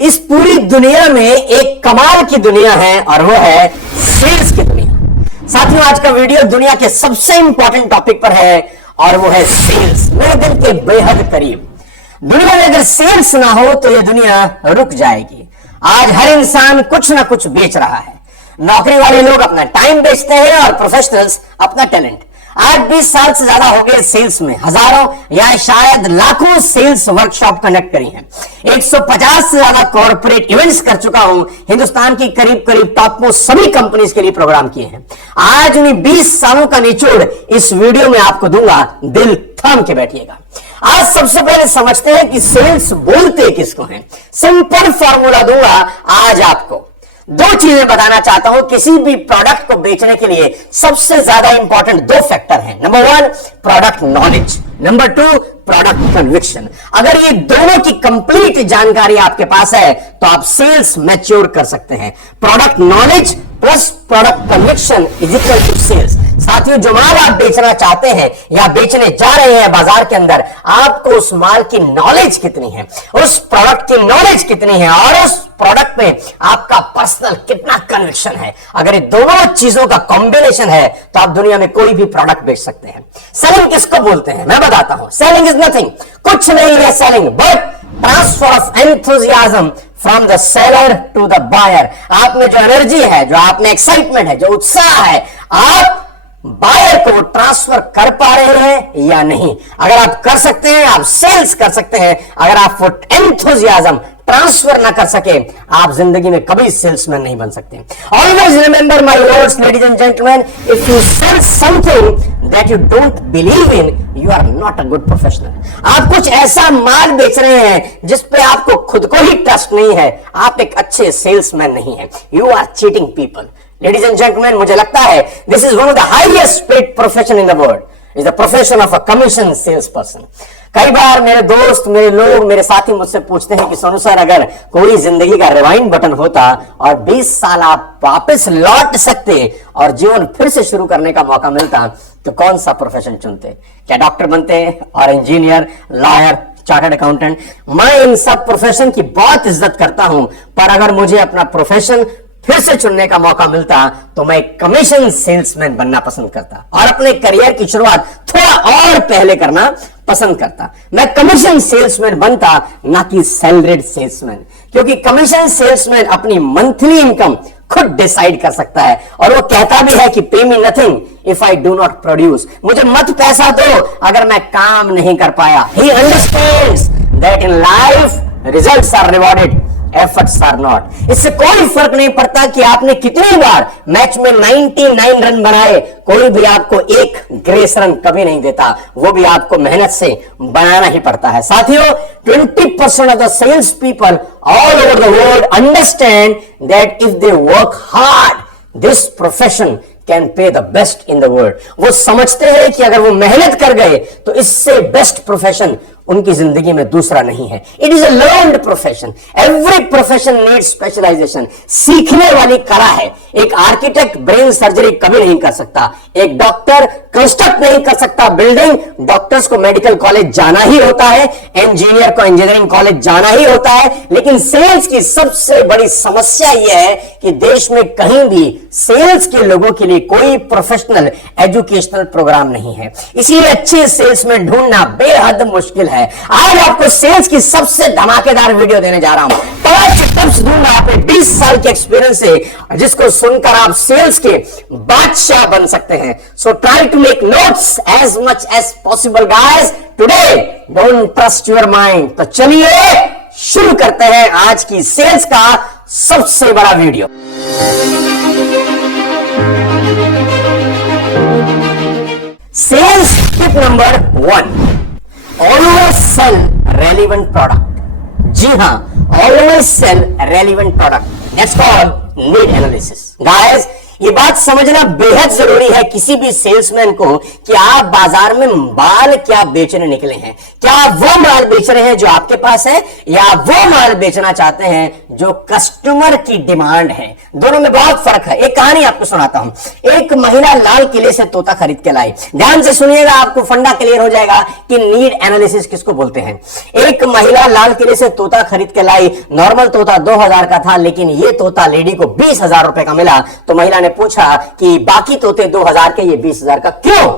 इस पूरी दुनिया में एक कमाल की दुनिया है और वो है सेल्स की दुनिया। साथियों, आज का वीडियो दुनिया के सबसे इंपॉर्टेंट टॉपिक पर है और वो है सेल्स। मेरे दिल के बेहद करीब। दुनिया में अगर सेल्स ना हो तो ये दुनिया रुक जाएगी। आज हर इंसान कुछ ना कुछ बेच रहा है। नौकरी वाले लोग अपना टाइम बेचते हैं और प्रोफेशनल्स अपना टैलेंट। आज 20 साल से ज्यादा हो गए सेल्स में। हजारों या शायद लाखों सेल्स वर्कशॉप कंडक्ट करी हैं। 150 से ज्यादा कॉर्पोरेट इवेंट्स कर चुका हूं। हिंदुस्तान की करीब करीब टॉप मोस्ट सभी कंपनीज के लिए प्रोग्राम किए हैं। आज उन्हीं 20 सालों का निचोड़ इस वीडियो में आपको दूंगा। दिल थाम के बैठिएगा। आज सबसे पहले समझते हैं कि सेल्स बोलते किसको हैं। सिंपल फॉर्मूला दूंगा आज आपको। दो चीजें बताना चाहता हूं। किसी भी प्रोडक्ट को बेचने के लिए सबसे ज्यादा इंपॉर्टेंट दो फैक्टर हैं। Number 1 product knowledge, number 2 product conviction. अगर ये दोनों की कंप्लीट जानकारी आपके पास है तो आप सेल्स मैच्योर कर सकते हैं। Product knowledge plus product conviction is equal to sales. साथियों, जो माल आप बेचना चाहते हैं या बेचने जा रहे हैं बाजार के अंदर, आपको उस माल की नॉलेज कितनी है, उस प्रोडक्ट की नॉलेज कितनी है और उस प्रोडक्ट में आपका पर्सनल कितना कन्विक्शन है। अगर ये दोनों चीजों का कॉम्बिनेशन है तो आप दुनिया में कोई भी प्रोडक्ट बेच सकते हैं। सेलिंग किसको बोलते हैं मैं बताता हूं। सेलिंग इज नथिंग, कुछ नहीं है selling but transfer of enthusiasm from the seller to the buyer. आप में जो एनर्जी है, जो आप में एक्साइटमेंट है, जो उत्साह है, आप बायर को ट्रांसफर कर पा रहे हैं या नहीं। अगर आप कर सकते हैं आप सेल्स कर सकते हैं। अगर आप वो एंथुसियाज्म ट्रांसफर ना कर सके आप जिंदगी में कभी सेल्समैन नहीं बन सकते। Always remember my words ladies and gentlemen, if you sell something that you don't believe in, you are not a good professional. आप कुछ ऐसा माल बेच रहे हैं जिस पे आपको खुद को ही ट्रस्ट नहीं है, आप एक अच्छे सेल्समैन नहीं है। You are cheating people. Ladies and gentlemen, मुझे लगता है this is one of the highest paid profession in the world, is the profession of a commission sales person. कई बार मेरे दोस्त, मेरे लोग, मेरे साथी मुझसे पूछते हैं कि सोनू सर, अगर कोई जिंदगी का रिवाइंड बटन होता और 20 साल आप वापस लौट सकते और जीवन फिर से शुरू करने का मौका मिलता तो कौन सा प्रोफेशन चुनते? क्या डॉक्टर बनते और इंजीनियर, लॉयर, चार्टर्ड अकाउंटेंट? मैं इन सब प्रोफेशन की बहुत इज्जत करता हूं, पर अगर मुझे अपना प्रोफेशन फिर से चुनने का मौका मिलता तो मैं कमीशन सेल्समैन बनना पसंद करता और अपने करियर की शुरुआत थोड़ा और पहले करना पसंद करता। मैं कमीशन सेल्समैन बनता, ना कि सैलरीड सेल्समैन, क्योंकि कमीशन सेल्समैन अपनी मंथली इनकम खुद डिसाइड कर सकता है और वो कहता भी है कि pay me nothing if I do not produce. मुझे मत पैसा दो अगर मैं काम नहीं कर पाया। He understands that in life results are rewarded, efforts are not. इससे कोई फर्क नहीं पड़ता कि आपने कितनी बार मैच में 99 रन बनाए, कोई भी आपको एक ग्रेस रन कभी नहीं देता, वो भी आपको मेहनत से बनाना ही पड़ता है। साथियों, 20% of the sales people all over the world understand that if they work hard this profession can pay the best in the world. वो समझते हैं कि अगर वो मेहनत कर गए तो इससे बेस्ट प्रोफेशन उनकी जिंदगी में दूसरा नहीं है। It is a learned profession. Every profession needs specialisation. सीखने वाली कला है। एक आर्किटेक्ट ब्रेन सर्जरी कभी नहीं कर सकता, एक डॉक्टर कंस्ट्रक्ट नहीं कर सकता बिल्डिंग, डॉक्टर्स को मेडिकल कॉलेज जाना ही होता है, इंजीनियर को इंजीनियरिंग कॉलेज जाना ही होता है। लेकिन सेल्स की सबसे बड़ी समस्या यह है कि देश में कहीं भी सेल्स के लोगों के लिए कोई प्रोफेशनल एजुकेशनल प्रोग्राम नहीं है। इसीलिए अच्छे सेल्समैन ढूंढना बेहद मुश्किल है। आज आपको सेल्स की सबसे धमाकेदार वीडियो देने जा रहा हूं। 5 टिप्स दूंगा अपने 20 साल के एक्सपीरियंस से, जिसको सुनकर आप सेल्स के बादशाह बन सकते हैं। So try to make notes as much as possible guys. Today don't trust your mind. तो चलिए शुरू करते हैं आज की सेल्स का सबसे बड़ा वीडियो। Sales tip number 1, always sell relevant product. जी हां, always sell relevant product. That's called need analysis. Guys, ये बात समझना बेहद जरूरी है किसी भी सेल्समैन को कि आप बाजार में माल क्या बेचने निकले हैं। क्या आप वो माल बेच रहे हैं जो आपके पास है, या वो माल बेचना चाहते हैं जो कस्टमर की डिमांड है। दोनों में बहुत फर्क है। एक कहानी आपको सुनाता हूं। एक महिला लाल किले से तोता खरीद के लाई। ध्यान से सुनिएगा, आपको फंडा क्लियर हो जाएगा कि नीड एनालिसिस किसको बोलते हैं। एक महिला लाल किले से तोता खरीद के लाई। नॉर्मल तोता 2000 का था, लेकिन ये तोता लेडी को 20,000 रुपए का मिला। तो महिला ने पूछा कि बाकी तोते 2000 के, ये 20,000 का क्यों?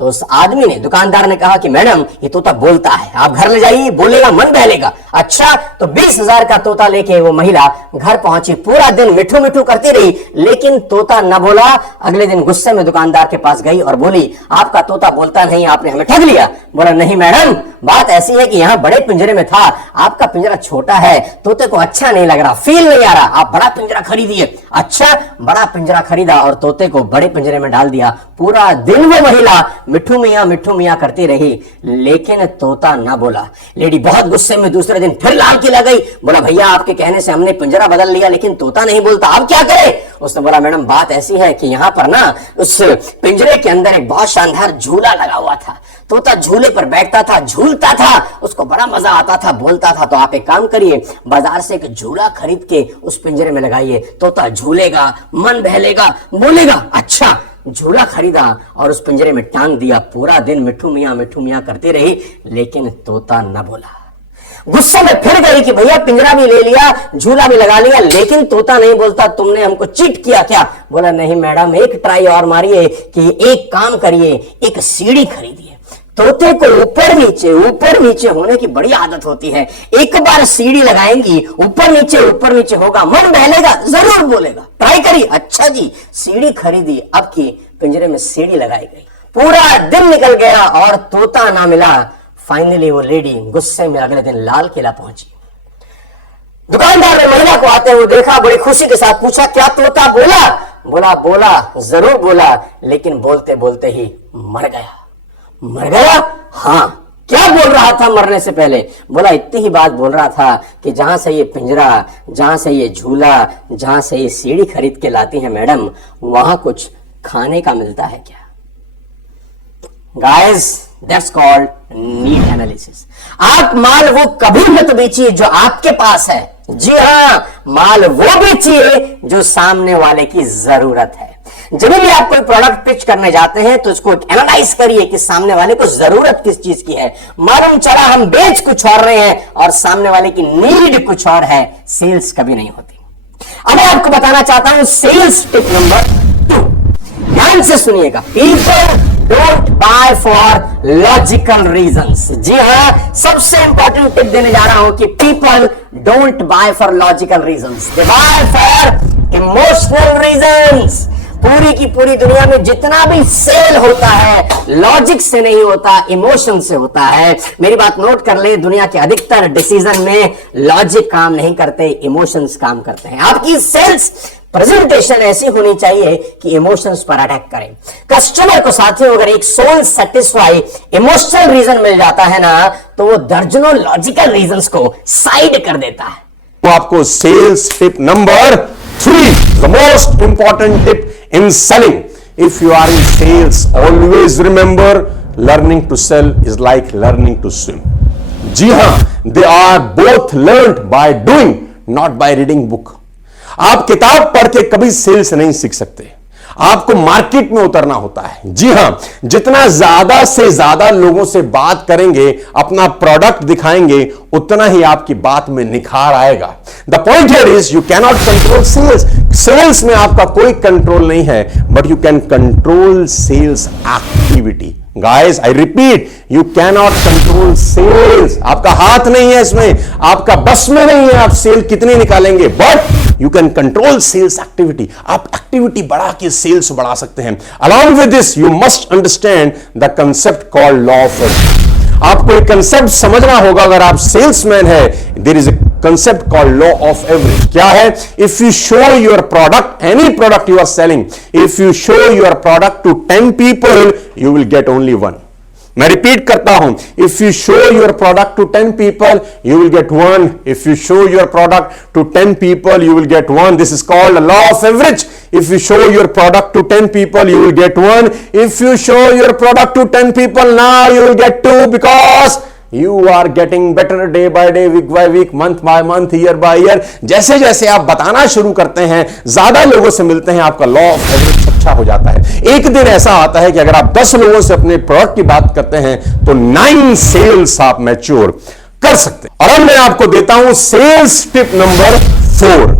तो उस आदमी ने, दुकानदार ने कहा कि मैडम ये तोता बोलता है, आप घर ले जाइए, बोलेगा मन बहलेगा। अच्छा, तो 20,000 का तोता लेके वो महिला घर पहुंची। पूरा दिन मिठू मिठू करती रही, लेकिन तोता न बोला। अगले दिन गुस्से में दुकानदार के पास गई और बोली, आपका तोता बोलता नहीं, आपने हमें ठग लिया। बोला, नहीं मैडम, बात ऐसी है कि यहाँ बड़े पिंजरे में था, आपका पिंजरा छोटा है, तोते को अच्छा नहीं लग रहा, फील नहीं आ रहा, आप बड़ा पिंजरा खरीदिए। अच्छा, बड़ा पिंजरा खरीदा और तोते को बड़े पिंजरे में डाल दिया। पूरा दिन वो महिला मिठू मियां करती रही, लेकिन तोता ना बोला। लेडी बहुत गुस्से में दूसरे दिन फिर लाल किला गई। बोला, भैया आपके कहने से हमने पिंजरा बदल लिया, लेकिन तोता नहीं बोलता, अब क्या करें? उसने बोला, मैडम बात ऐसी है कि यहाँ पर ना उस पिंजरे के अंदर एक बहुत शानदार झूला लगा हुआ था। तोता झूले पर बैठता था, झूलता था, उसको बड़ा मजा आता था, बोलता था। तो आप एक काम करिए, बाजार से एक झूला खरीद के उस पिंजरे में लगाइए, तोता झूलेगा, मन बहलेगा, बोलेगा। अच्छा, झूला खरीदा और उस पिंजरे में टांग दिया। पूरा दिन मिठू मियां करती रही, लेकिन तोता न बोला। गुस्से में फिर गई कि भैया पिंजरा भी ले लिया, झूला भी लगा लिया, लेकिन तोता नहीं बोलता, तुमने हमको चीट किया क्या? बोला, नहीं मैडम, एक ट्राई और मारिए कि एक काम करिए, एक सीढ़ी खरीदिए। तोते को ऊपर नीचे होने की बड़ी आदत होती है। एक बार सीढ़ी लगाएंगी, ऊपर नीचे होगा, मन बहलेगा, जरूर बोलेगा, ट्राई करिए। अच्छा जी, सीढ़ी खरीदी, अब की पिंजरे में सीढ़ी लगाई गई। पूरा दिन निकल गया और तोता ना मिला। फाइनली वो लेडी गुस्से में अगले दिन लाल किला पहुंची। दुकानदार ने महिला को आते हुए देखा, बड़ी खुशी के साथ पूछा, क्या तोता बोला? बोला, जरूर बोला, लेकिन बोलते बोलते ही मर गया। मर गया? हाँ। क्या बोल रहा था मरने से पहले? बोला, इतनी ही बात बोल रहा था कि जहां से ये पिंजरा, जहां से ये झूला, जहां से ये सीढ़ी खरीद के लाती है मैडम, वहां कुछ खाने का मिलता है क्या? Guys, that's called need analysis. आप माल वो कभी मत बेचिए जो आपके पास है। जी हाँ, माल वो बेचिए जो सामने वाले की जरूरत है। जब भी आप कोई प्रोडक्ट पिच करने जाते हैं तो इसको एनालाइज करिए कि सामने वाले को जरूरत किस चीज की है। मालूम चला हम बेच कुछ और रहे हैं और सामने वाले की नीड कुछ और है, सेल्स कभी नहीं होती। अब मैं आपको बताना चाहता हूं सेल्स टिप नंबर 2। ध्यान से सुनिएगा। People don't buy for logical reasons. जी हाँ, सबसे इंपॉर्टेंट टिप देने जा रहा हूं कि people don't buy for logical reasons, they buy for emotional reasons. पूरी की पूरी दुनिया में जितना भी सेल होता है लॉजिक से नहीं होता, इमोशन से होता है। मेरी बात नोट कर ले, दुनिया के अधिकतर डिसीजन में लॉजिक काम नहीं करते, इमोशंस काम करते हैं। आपकी सेल्स प्रेजेंटेशन ऐसी होनी चाहिए कि इमोशंस पर अटैक करें। कस्टमर को साथियों अगर एक सोल सेटिस्फाई इमोशनल रीजन मिल जाता है ना, तो वो दर्जनों लॉजिकल रीजंस को साइड कर देता है। तो आपको sales tip number 3, the most important tip in selling. If you are in sales, always remember learning to sell is like learning to swim. जी हाँ, they are both learned by doing, not by reading book. आप किताब पढ़ के कभी sales नहीं सीख सकते, आपको मार्केट में उतरना होता है। जी हां, जितना ज्यादा से ज्यादा लोगों से बात करेंगे, अपना प्रोडक्ट दिखाएंगे, उतना ही आपकी बात में निखार आएगा। The point here is you can not control sales. Sales में आपका कोई कंट्रोल नहीं है, but you can control sales activity. Guys, I repeat, you can not control sales. आपका हाथ नहीं है इसमें, आपका बस में नहीं है आप सेल कितनी निकालेंगे, but you can control sales activity. आप एक्टिविटी बढ़ा के सेल्स बढ़ा सकते हैं। Along with this you must understand the concept called law of average. आपको एक कंसेप्ट समझना होगा अगर आप सेल्समैन है। There is a concept called law of average. क्या है? If you show your product, any product you are selling, if you show your product to 10 people, you will get only one. मैं repeat करता हूं, if you show your product to 10 people you will get 1, if you show your product to 10 people you will get 1. This is called law of average. If you show your product to 10 people, you will get 1. If you show your product to 10 people, now you will get 2 because you are getting better day by day, week by week, month by month, year by year. जैसे जैसे आप बताना शुरू करते हैं, ज्यादा लोगों से मिलते हैं, आपका लॉ ऑफ एवरेज अच्छा हो जाता है. एक दिन ऐसा आता है कि अगर आप 10 लोगों से अपने प्रोडक्ट की बात करते हैं तो 9 सेल्स आप मैच्योर कर सकते हैं. और अब मैं आपको देता हूं sales tip number 4.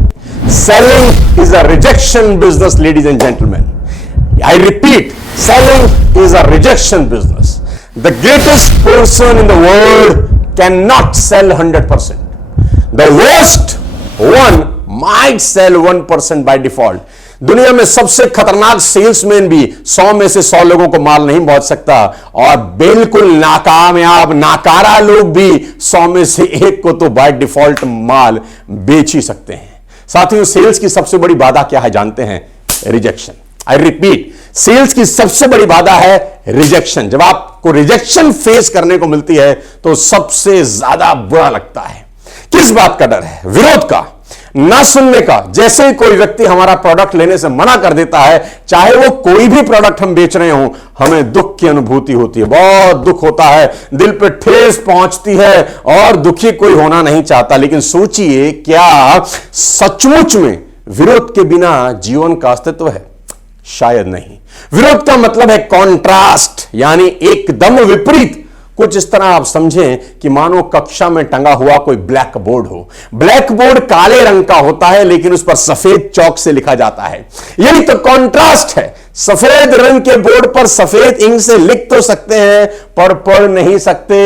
Selling is a rejection business, ladies and gentlemen. I repeat, selling is a rejection business. The greatest person in the world cannot sell 100%. The worst one might sell 1% by default. दुनिया में सबसे खतरनाक salesman भी 100 में से 100 लोगों को माल नहीं पहुंच सकता, और बिल्कुल नाकामयाब नाकारा लोग भी 100 में से 1 को तो बाय डिफॉल्ट माल बेच ही सकते हैं. साथियों, सेल्स की सबसे बड़ी बाधा क्या है जानते हैं? रिजेक्शन. आई रिपीट, सेल्स की सबसे बड़ी बाधा है रिजेक्शन. जब आपको रिजेक्शन फेस करने को मिलती है तो सबसे ज्यादा बुरा लगता है. किस बात का डर है? विरोध का, ना सुनने का. जैसे ही कोई व्यक्ति हमारा प्रोडक्ट लेने से मना कर देता है, चाहे वो कोई भी प्रोडक्ट हम बेच रहे हो, हमें दुख की अनुभूति होती है. बहुत दुख होता है, दिल पे ठेस पहुंचती है, और दुखी कोई होना नहीं चाहता. लेकिन सोचिए, क्या सचमुच में विरोध के बिना जीवन का अस्तित्व है? शायद नहीं. विरोध का मतलब है कॉन्ट्रास्ट, यानी एकदम विपरीत. कुछ इस तरह आप समझें कि मानो कक्षा में टंगा हुआ कोई ब्लैक बोर्ड हो. ब्लैक बोर्ड काले रंग का होता है, लेकिन उस पर सफेद चौक से लिखा जाता है. यही तो कॉन्ट्रास्ट है. सफेद रंग के बोर्ड पर सफेद इंक से लिख तो सकते हैं, पर पढ़ नहीं सकते.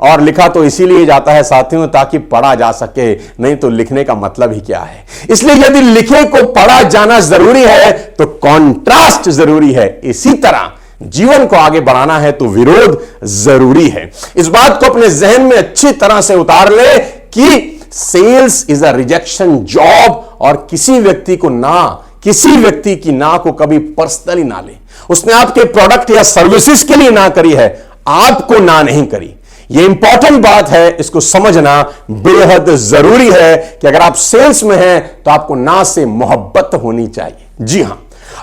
और लिखा तो इसीलिए जाता है साथियों, ताकि पढ़ा जा सके, नहीं तो लिखने का मतलब ही क्या है. इसलिए यदि लिखे को पढ़ा जाना जरूरी है तो कॉन्ट्रास्ट जरूरी है. इसी तरह जीवन को आगे बढ़ाना है तो विरोध जरूरी है. इस बात को अपने जहन में अच्छी तरह से उतार ले कि sales is a rejection job, और किसी व्यक्ति की ना को कभी पर्सनली ना ले. उसने आपके प्रोडक्ट या सर्विसेज के लिए ना करी है, आपको ना नहीं करी. यह इंपॉर्टेंट बात है, इसको समझना बेहद जरूरी है कि अगर आप सेल्स में हैं तो आपको ना से मोहब्बत होनी चाहिए. जी हां,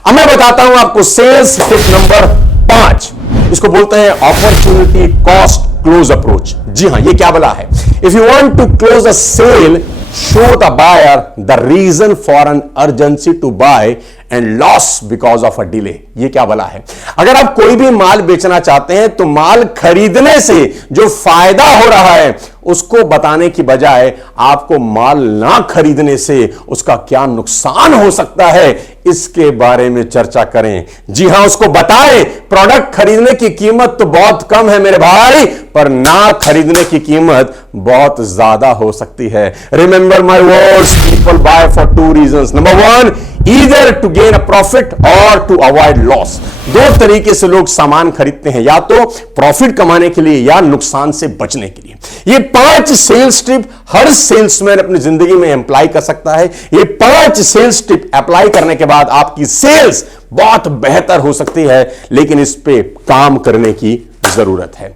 अब मैं बताता हूं आपको सेल्स टिप नंबर 5. इसको बोलते हैं अपॉर्चुनिटी कॉस्ट क्लोज अप्रोच. जी हां, ये क्या बोला है? If you want to close a sale, show the buyer the reason for an urgency to buy and loss because of a delay. ये क्या बोला है? अगर आप कोई भी माल बेचना चाहते हैं तो माल खरीदने से जो फायदा हो रहा है उसको बताने की बजाय आपको माल ना खरीदने से उसका क्या नुकसान हो सकता है, इसके बारे में चर्चा करें. जी हां, उसको बताएं प्रोडक्ट खरीदने की कीमत तो बहुत कम है मेरे भाई, पर ना खरीदने की कीमत बहुत ज्यादा हो सकती है. Remember my words, people buy for 2 reasons. Number 1, either to gain a profit और टू अवॉइड लॉस. 2 तरीके से लोग सामान खरीदते हैं, या तो प्रॉफिट कमाने के लिए या नुकसान से बचने के लिए. ये 5 सेल्स टिप हर सेल्समैन अपनी जिंदगी में अप्लाई कर सकता है. ये 5 सेल्स टिप अप्लाई करने के बाद आपकी सेल्स बहुत बेहतर हो सकती है, लेकिन इस पे काम करने की जरूरत है.